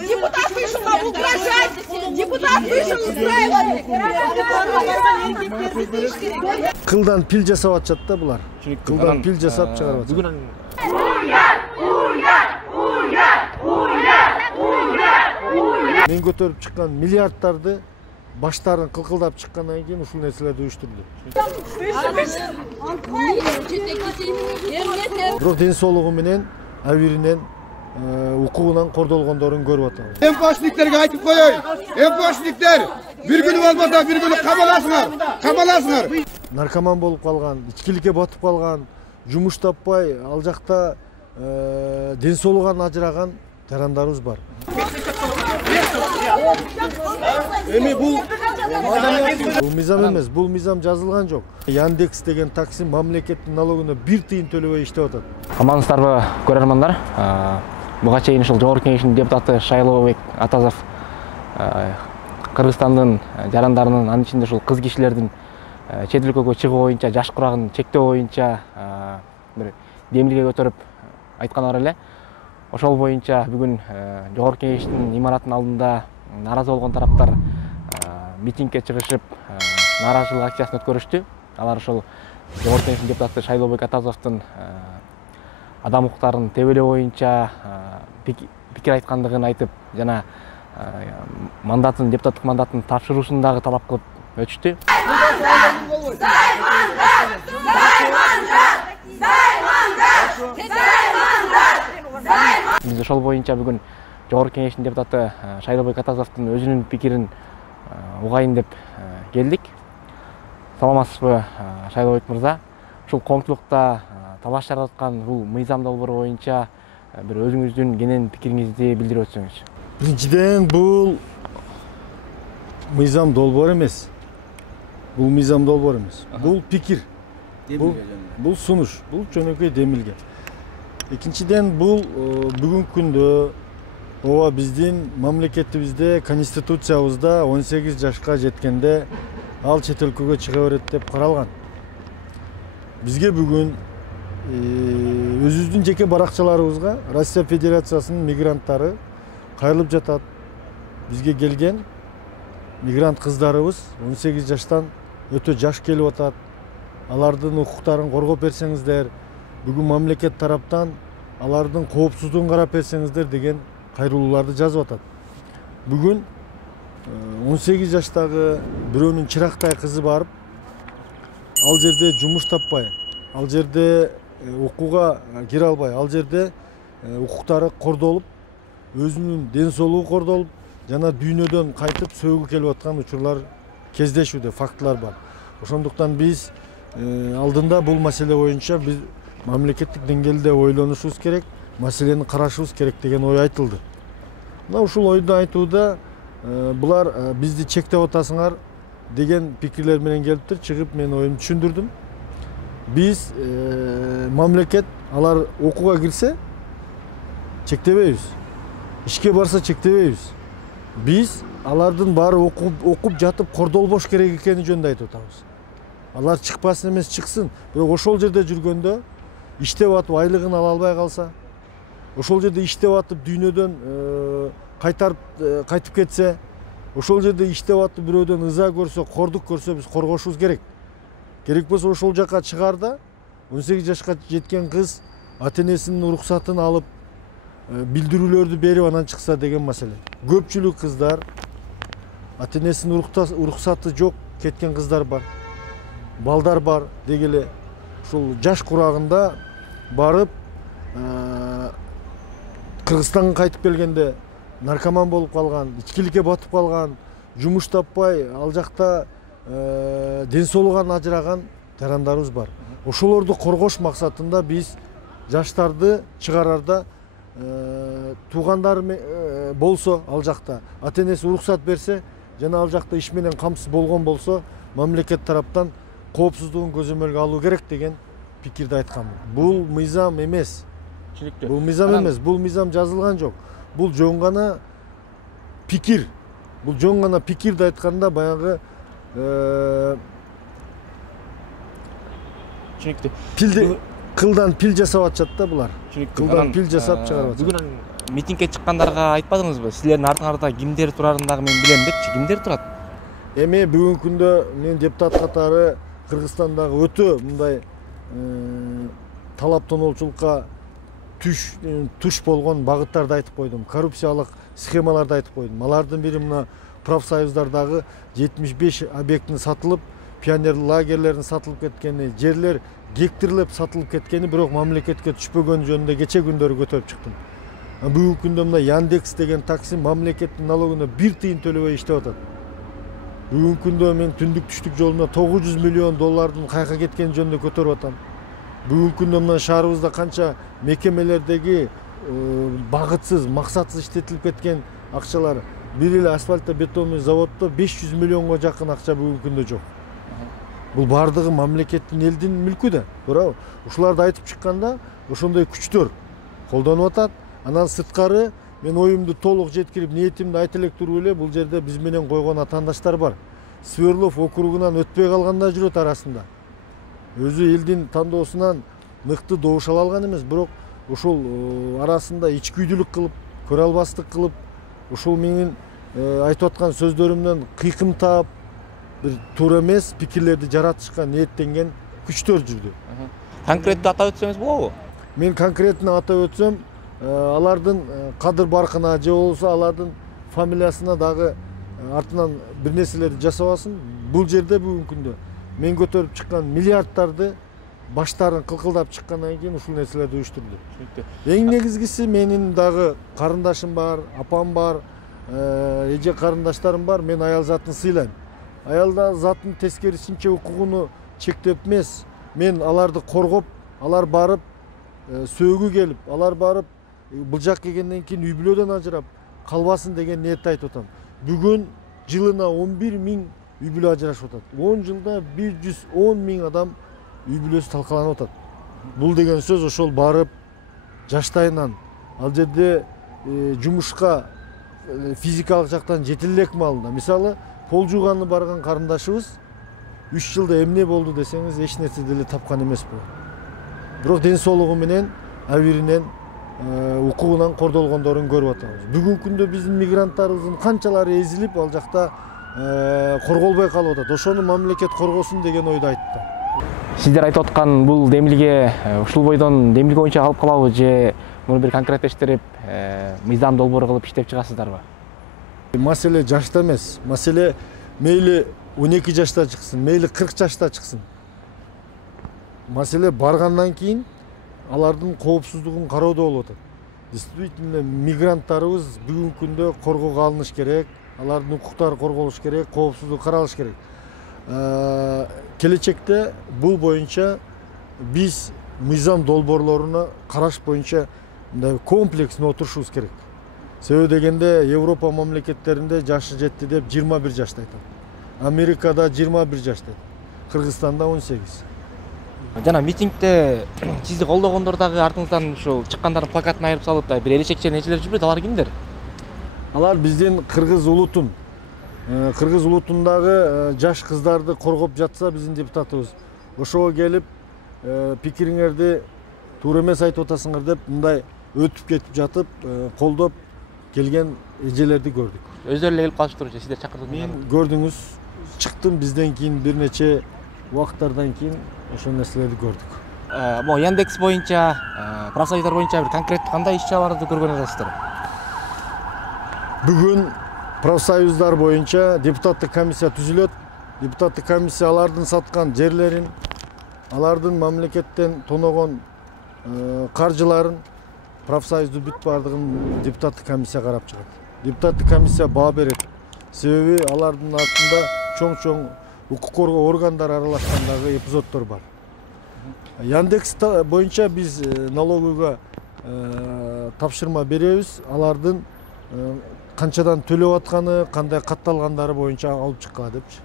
Депутат вышел нам угрожать. Депутат вышел устраивать. Кылдан пил жасап атышат да булар. Кылдан пил жасап чыгарып атышат. Мен көтөрүп чыккан миллиардтарды баштарын кылкылдап чыккандан кийин ушул нерселерди уюштурду. Бирок ден соолугу менен, абиринен, укугунан кордолгондорун көрүп атабыз. МПОшниктерге айтып коеюн. МПОшниктер бир күнү болбосо бир күнү камаласыңар. Наркоман болуп калган, ичкиликке батып калган, жумуш таппай, ал жакта ден соолугунан ажыраган жарандарыбыз бар. Эми бул мыйзам эмес, бул мыйзам жазылган жок. Яндекс деген такси мамлекеттин налогуна 1 тыйын төлөбөй иштеп атат. Амансыздарбы көрөрмандар. Буга чейин ушул Жогорку Кеңештин депутаты Шайлообек Атазов Кыргызстандын жарандарынын, анын ичинде ушул кыз кишилердин чет өлкөгө чыгуу боюнча, жаш курагын чектөө боюнча бир демилге көтөрүп айткан эле. Ошол боюнча бүгүн Жогорку Кеңештин имаратынын алдында наразы болгон тараптар митингге чыгышып, нааразычылык акциясын өткөрүштү. Алар ошол Жогорку Кеңештин депутаты Шайлообек Атазовдун адам укуктарын тебелөө боюнча пикир айткандыгын айтып, жана депутаттык мандатын тапшыруусун дагы талап кылып өтүштү. Биз ошол боюнча бүгүн Жогорку Кеңештин депутаты Шайлообек Атазовдун өзүнүн пикирин угайын деп келдик. Саламатсызбы, Шайлообек мырза? Ушул коомчулукта талаш жараткан бул мыйзам долбоору боюнча бир өзүңүздүн кенен пикириңизди билдирип өтсөңүз. Биринчиден бул мыйзам долбоор эмес. Бул мыйзам долбоор эмес. Бул пикир. Бул сунуш, бул жөнөкөй демилге. Экинчиден бул бүгүнкү күндө ооба биздин мамлекетибизде, конституциябызда 18 жашка жеткенде ал чет өлкөгө чыга берет деп каралган. Бизге бүгүн өзүбүздүн жеке баракчаларыбызга Россия Федерациясынын мигранттары кайрылып жатат. Бизге келген мигрант кыздарыбыз 18 жаштан өтө жаш келип атат. Алардын укуктарын коргоп берсеңиздер, бүгүн мамлекет тараптан алардын коопсуздугун карап берсеңиздер деген кайрылууларды жазып атат. Бүгүн 18 жаштагы бирөөнүн чырактай кызы барып, ал жерде жумуш таппай, ал жерде окууга кире албай, ал жерде укуктары кордолуп, өзүнүн ден соолугу кордолуп, жана дүйнөдөн кайтып сөөгү келип аткан учурлар кездешүүдө, фактылар бар. Ошондуктан биз алдында бул маселе боюнча биз мамлекеттик деңгээлде ойлонушубуз керек, маселени карашыбыз керек деген ой айтылды. Мына ушул ойду айтууда булар бизди чектеп атасыңар деген пикирлер менен келиптир. Чыгып мен оюмду түшүндүрдүм. Биз мамлекет алар окууга кирсе чектебейбиз. Ишке барса чектебейбиз. Биз алардын баары окуп жатып кордолбош керек экени жөнүндө айтып атабыз. Алар чыкпасын эмес, чыксын. Бирок ошол жерде жүргөндө иштеп атып айлыгын ала албай калса, ошол жерде иштеп атып дүйнөдөн кайтып кетсе, ошол жерде иштеп атып бирөөдөн ыза көрсө, кордук көрсө биз коргошубуз керек. Керек болсо ошол жака чыгарда 18 жашка жеткен кыз ата-энесинин уруксатын алып, билдирүүлөрдү берип анан чыкса деген маселе. Көпчүлүк кыздар ата-энесинин уруксаты жок кеткен кыздар бар. Балдар бар дегеле ушул жаш курагында барып Кыргызстанга кайтып келгенде наркоман болуп калган, ичкиликке батып калган, жумуш таппай, ал жакта ден соолугунан ажыраган жарандарыбыз бар. Ошолорду коргош максатында биз жаштарды чыгарарда туугандар болсо, ал жакта ата-энеси уруксат берсе, жана ал жакта иш менен камсыз болгон болсо, мамлекет тараптан коопсуздугун көзөмөлгө алуу керек деген пикирди айтканмын. Бул мыйзам эмес. Бул мыйзам эмес, бул мыйзам жазылган жок. Бул жөн гана пикир. Бул жөн гана пикирди айтканда баягы Түшүнүктүү. Кылдан пил жасап атышат да булар. Кылдан пил жасап чыгарып атышат. Бүгүн митингге чыккандарга айтпадыңызбы? Силердин артыңарда кимдер турарын дагы мен билем депчи. Кимдер турат? Эми бүгүнкү күндө мен депутат катары Кыргызстандагы өтө мындай талап тоноочулукка туш болгон багыттарды айтып койдум. Коррупциялык схемаларды айтып койдум. Алардын бири мына профсоюздардагы 75 объекттин сатылып, пионер лагерлердин сатылып кеткени, жерлер гектарлап сатылып кеткени, бирок мамлекетке түшпөгөн жөнүндө кече күндөрү көтөрүп чыктым. Бүгүнкү күндө мына Яндекс деген такси мамлекеттин налогуна 1 тыйын төлөбөй иштеп атат. Бүгүнкү күндө мен түндүк түштүк жолуна 900 миллион доллардын кайка кеткени жөнүндө көтөрүп атам. Бүгүнкү күндө мына шаарыбызда канча мекемелердеги багытсыз, максатсыз иштетилип кеткен акчалар, бир эле асфальтта бетонный заводдо 500 миллионго жакын акча бүгүнкү күндө жок. Бул бардыгы мамлекеттин, элдин мүлкү да. Туурабы? Ушуларды айтып чыкканда ошондой күчтөр колдонуп атат. Анан сырткары мен оюмду толук жеткирип, ниетимди айта элек туруп эле бул жерде биз менен койгон атаандаштар бар. Свердлов округунан өтпөй калганда жүрөт арасында. Өзү элдин тандоосунан мыкты добуш ала алган эмес, бирок ошол арасында ичкүйдүлүк кылып, көрө албастык кылып, ошол менин айтып аткан сөздөрүмдөн кыйкым таап, бир туура эмес пикирлерди жаратышка ниеттенген күчтөр жүрдү. Конкреттүү атап өтсөңүз болобу? Мен конкретно атап өтсөм, алардын кадыр баркына же болбосо алардын фамилиясына дагы артынан бир нерселерди жасабасын. Бул жерде бүгүнкү күндө мен көтөрүп чыккан миллиарддарды баштарын кылкылдап чыккандан кийин ушул нерселерди уюштурду. Эң негизгиси менин дагы карындашым бар, апам бар, эже карындаштарым бар. Мен аял затын сыйлайм. Аял затын тескерисинче укугуну чектеп эмес, мен аларды коргоп, алар барып сөөгү келип, алар барып бул жак келгенден кийин үй бүлөдөн ажырап калбасын деген ниетти айтып атам. Бүгүн жылына 11 000 үй бүлө ажырашып атат. 10 жылда 110 000 адам үй бүлөсү талкаланып атат. Бул деген сөз ошол барып жаштайынан ал жерде жумушка физикалык жактан жетилдек маалында. Мисалы, пол жууганны барган карындашыбыз 3 жылда эмне болду десеңиз, эч нерсе деле тапкан эмес бул. Бирок ден соолугу менен, абиринен, укугунан кордолгондорун көрүп атабыз. Бүгүнкү күндө биздин мигранттарыбыздын канчалары эзилип, ал жакта корголбой калып атат. Ошону мамлекет коргосун деген ойду айттым. Сиздер айтып аткан бул демилге ушул бойдон демилге боюнча калып калабы же муну бир конкреттештирип, мыйзам долбоор кылып иштеп чыгасыздарбы? Маселе жашта эмес. Маселе мейли 12 жашта чыксын, мейли 40 жашта чыксын. Маселе баргандан кийин алардын коопсуздугун кароодо болуп атат. Действительно, мигранттарыбыз бүгүнкү күндө коргоого алыныш керек, алардын укуктары корголуш керек, коопсуздук каралыш керек. Келечекте бул боюнча биз мыйзам долбоорлоруна караш боюнча комплексно отурушубуз керек. Себеби дегенде Европа мамлекеттеринде жашы жетти деп 21 жашта айтат. Америкада 21 жашта, Кыргызстанда 18. Жана митингде сизди колдогондор дагы артыңыздан ушул чыккандардын плакатын айырып салып да бир элечекчен эжелер жүрбөйт, алар кимдер? Алар биздин кыргыз улутун, кыргыз улутундагы жаш кыздарды коргоп жатса биздин депутатыбыз. Ошого келип пикириңерди туура эмес айтып атасыңар деп мындай өтүп кетип жатып колдоп келген эжелерди көрдүк. Өздөрү эле келип калышыптыр же, сиздер чакырдыңызбы? Мен көрдүңүз, чыктым, бизден кийин бир нече убакыттардан кийин ошол нерселерди көрдүк. Могу Яндекс боюнча, профсоюздар боюнча бир конкреттүү кандай иш-чараларды көргөн атасыздар? Бүгүн профсоюздар боюнча депутаттык комиссия түзүлөт. Депутаттык комиссия алардын саткан жерлерин, алардын мамлекеттен тоногон каржыларын, профсоюзду бүт бардыгын депутаттык комиссия карап чыгат. Депутаттык комиссия баа берет. Себеби алардын артында чоң-чоң укук коргоо органдары аралашкандагы эпизоддор бар. Яндекс боюнча биз налогыга тапшырма беребиз. Алардын канчадан төлөп атканы, кандай катталгандары боюнча алып чыккыла депчи.